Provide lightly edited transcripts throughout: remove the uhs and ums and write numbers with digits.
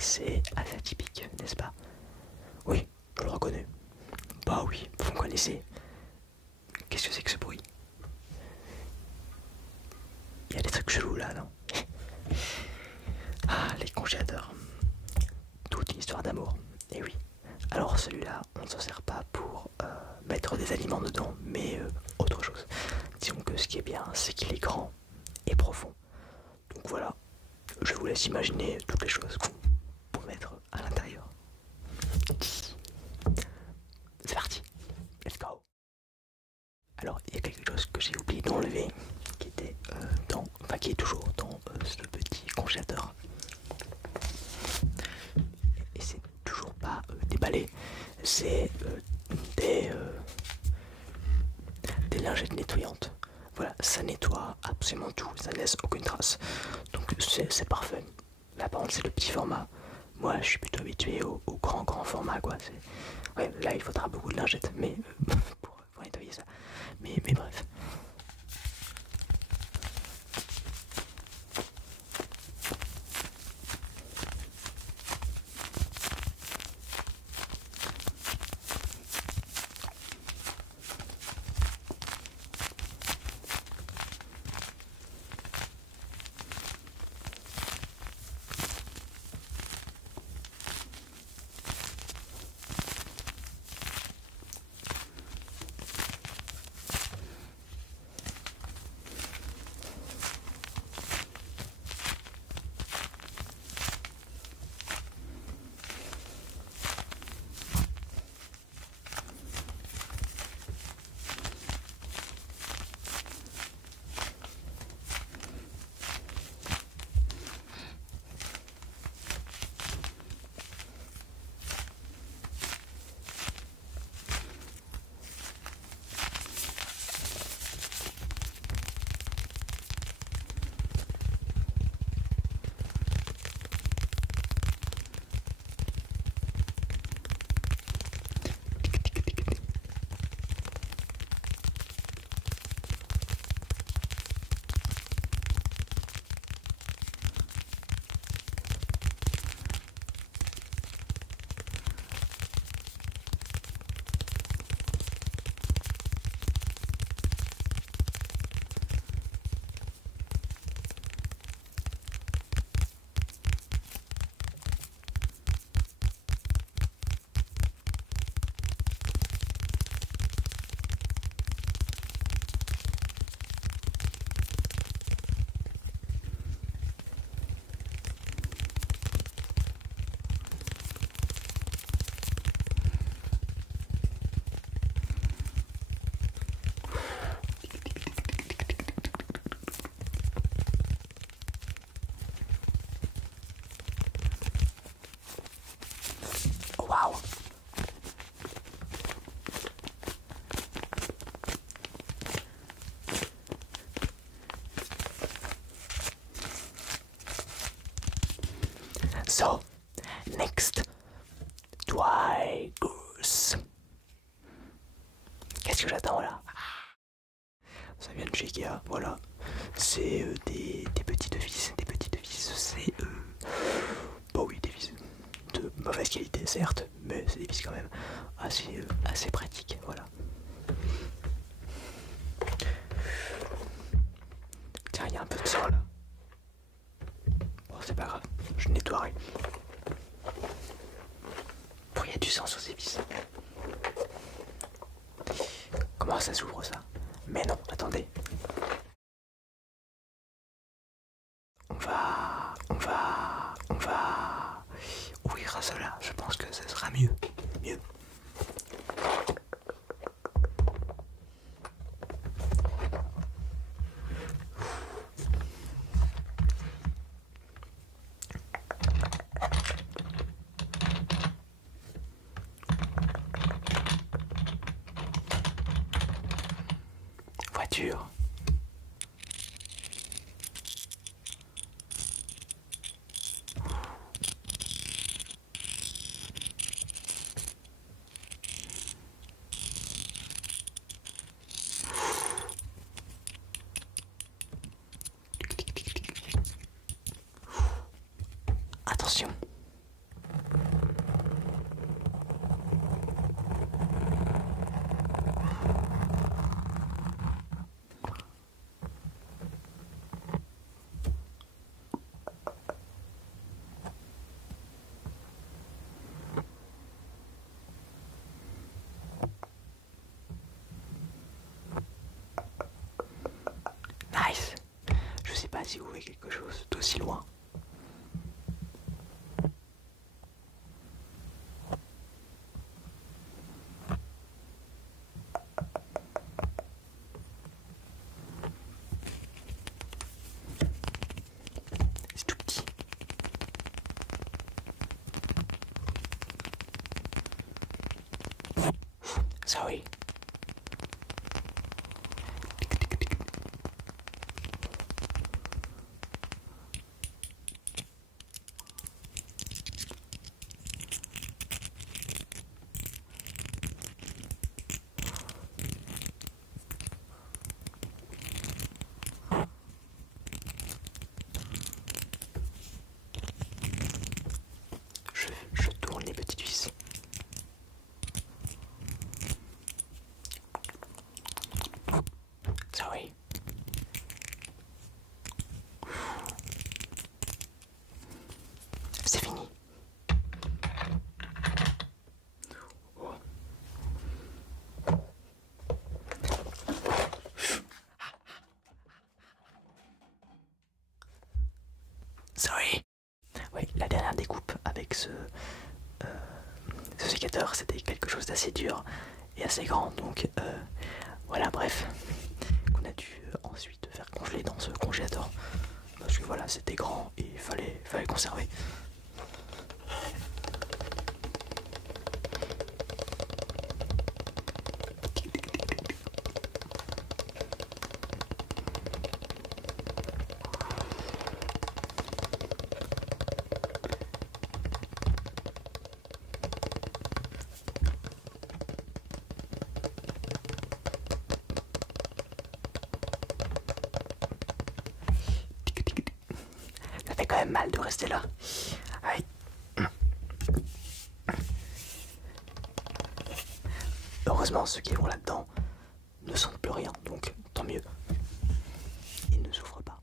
c'est assez atypique, n'est-ce pas? Oui, je le reconnais. Bah oui, vous me connaissez. Qu'est-ce que c'est que ce bruit? Il y a des trucs chelous là, non? Ah, les congélateurs. Toute une histoire d'amour. Et oui. Alors celui-là, on ne s'en sert pas pour mettre des aliments dedans, mais autre chose. Disons que ce qui est bien, c'est qu'il est grand et profond. Donc voilà, je vous laisse imaginer toutes les choses qu'on peut mettre à l'intérieur. C'est parti, let's go. Alors il y a quelque chose que j'ai oublié d'enlever, qui était qui est toujours dans ce petit congélateur. Et c'est toujours pas déballé, c'est des lingettes nettoyantes. Voilà, ça nettoie absolument tout, ça ne laisse aucune trace. Donc c'est parfait. Là par contre c'est le petit format. Moi je suis plutôt habitué au grand format quoi. Ouais, là il faudra beaucoup de lingettes mais pour nettoyer ça. Mais bref. Waouh. So, next, dry goose. Qu'est-ce que j'attends là? Ça vient de chez Ikea, voilà. C'est des petits devises, c'est bah oui, des vis de mauvaise qualité certes, mais c'est des vis quand même assez pratiques, voilà. Tiens, il y a un peu de sang là. Bon, c'est pas grave, je nettoierai. Bon, il y a du sang sur ces vis. Comment ça s'ouvre ça? Mais non, attendez. On va ouvrir ça là. Je pense que ça sera mieux. Voiture. Attention. pas si vous voulez quelque chose d'aussi loin. C'est tout petit. Sorry. Je tourne les petites vis. Sorry. C'est fini. Sorry. Oui, la dernière découpe avec ce sécateur, c'était quelque chose d'assez dur et assez grand. Donc voilà, bref. Qu'on a dû ensuite faire congeler dans ce congélateur. Parce que voilà, c'était grand et il fallait conserver. Ça fait quand même mal de rester là. Aïe. Heureusement, ceux qui vont là-dedans ne sentent plus rien, donc tant mieux. Ils ne souffrent pas.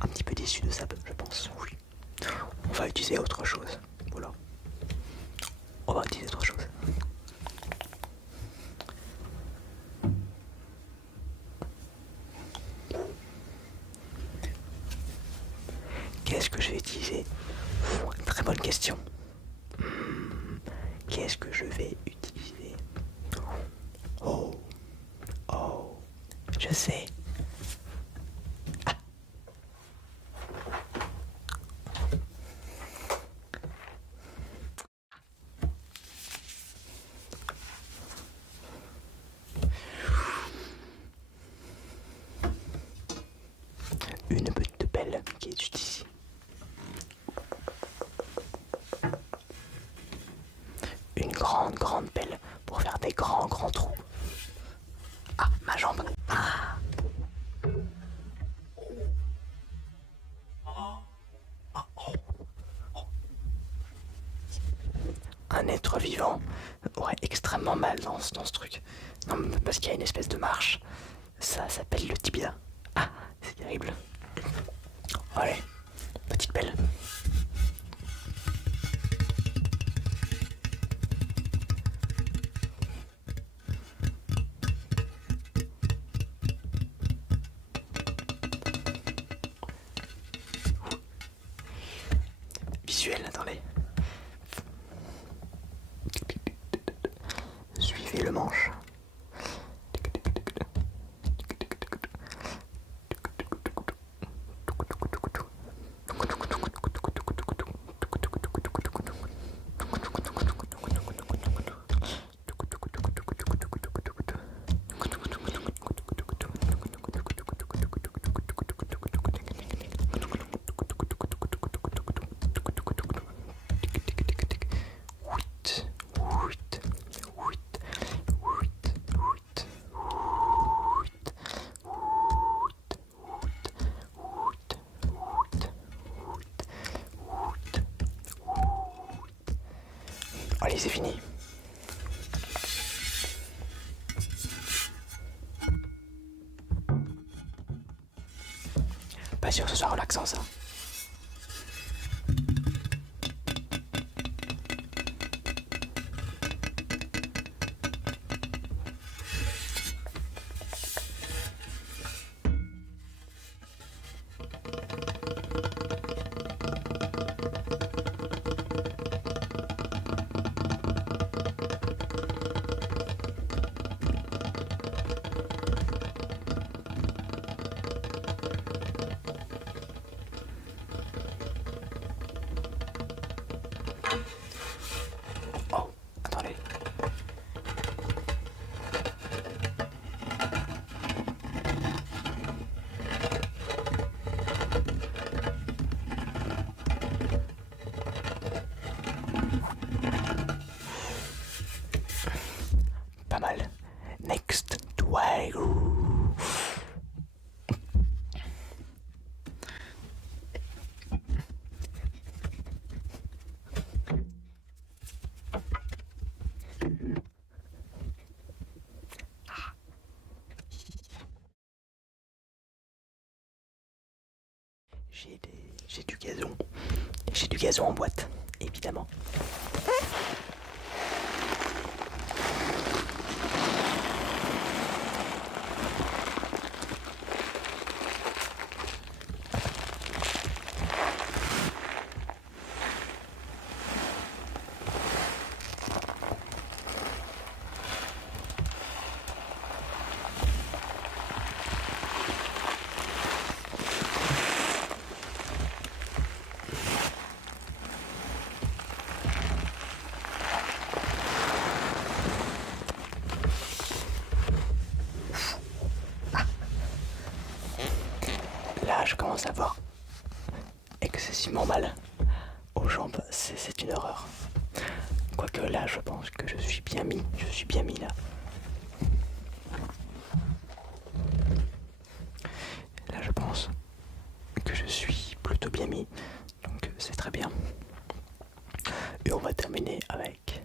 Un petit peu déçu de ça, je pense, oui. On va utiliser autre chose. Voilà. On va utiliser autre chose. Qu'est-ce que je vais utiliser? Très bonne question. Qu'est-ce que je vais utiliser? Oh, oh, je sais. Ah. Une petite pelle qui est juste ici. Une grande pelle pour faire des grands trous. Ah, ma jambe. Ah. Un être vivant aurait extrêmement mal dans ce truc. Non, parce qu'il y a une espèce de marche. Ça s'appelle le tibia. Ah, c'est terrible. Allez, petite pelle. Visuel, attendez. Suivez le manche. Allez, c'est fini. Pas sûr que ce soit relaxant ça. Next Dwagger. J'ai du gazon. J'ai du gazon en boîte, évidemment. Là, je commence à avoir excessivement mal aux jambes, c'est une horreur. Quoique là, je pense que je suis bien mis là. Là, je pense que je suis plutôt bien mis, donc c'est très bien. Et on va terminer avec...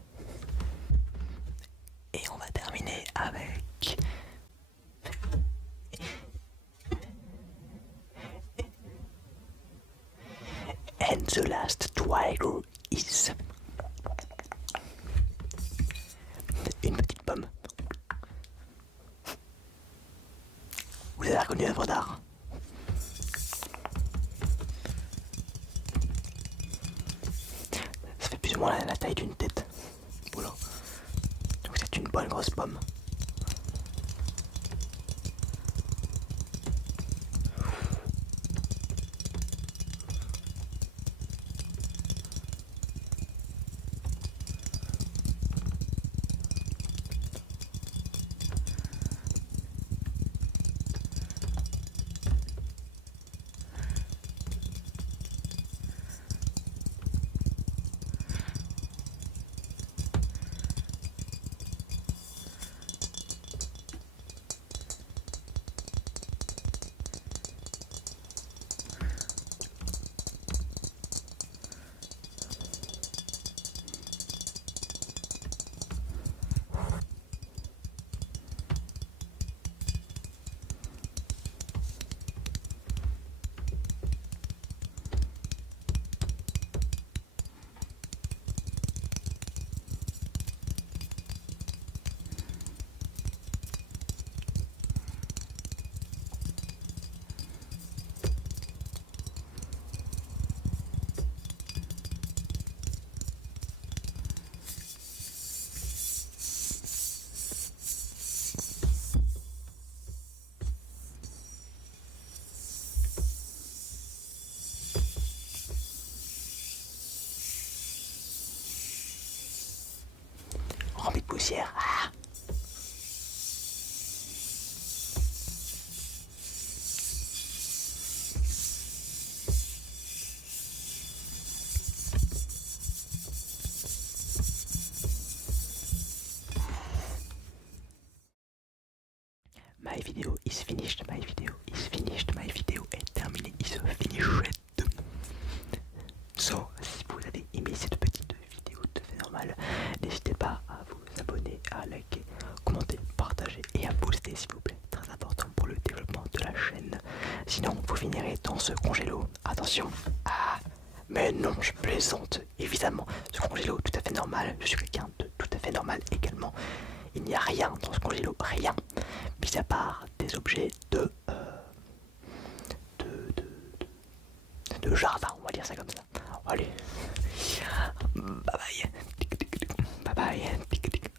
And the last Dwagger is... une petite pomme. Vous avez reconnu l'œuvre d'art? Ça fait plus ou moins la taille d'une tête. Voilà. Donc c'est une bonne grosse pomme. Rempli de poussière. Ah. My video is finished, my video is finished, my video est terminée, is finished. So, si vous avez aimé cette petite vidéo tout à fait normale, n'hésitez pas à vous abonner, à liker, commenter, partager et à booster s'il vous plaît. Très important pour le développement de la chaîne. Sinon, vous finirez dans ce congélo. Attention. Ah, mais non, je plaisante. Évidemment, ce congélo tout à fait normal. Je suis quelqu'un de tout à fait normal également. Il n'y a rien dans ce congélo, rien. Mis à part des objets de jardin, on va dire ça comme ça. Allez, bye bye, bye bye,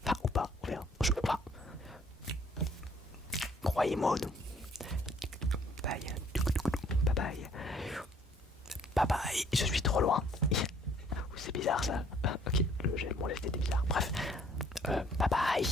enfin ou pas, on verra, je sais pas. Croyez-moi ou non. Bye, bye bye, bye bye, je suis trop loin. C'est bizarre ça. Ok, mon lèvre était bizarre. Bref, bye bye.